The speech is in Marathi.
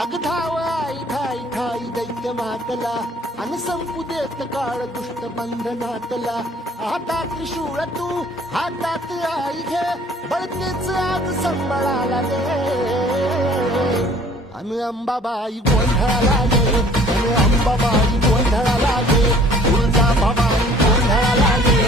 अग धाव आई ठाई ठाई दैत्य मातला अन संपू देत काळ दुष्ट बंधनातला हातात त्रिशूळ तू हातात आई घे बळतेच आज संबळाला गे अन अंबाबाई गोंधळाला गे अन अंबाबाई गोंधळाला गे तुळजा भवानी गोंधळाला गे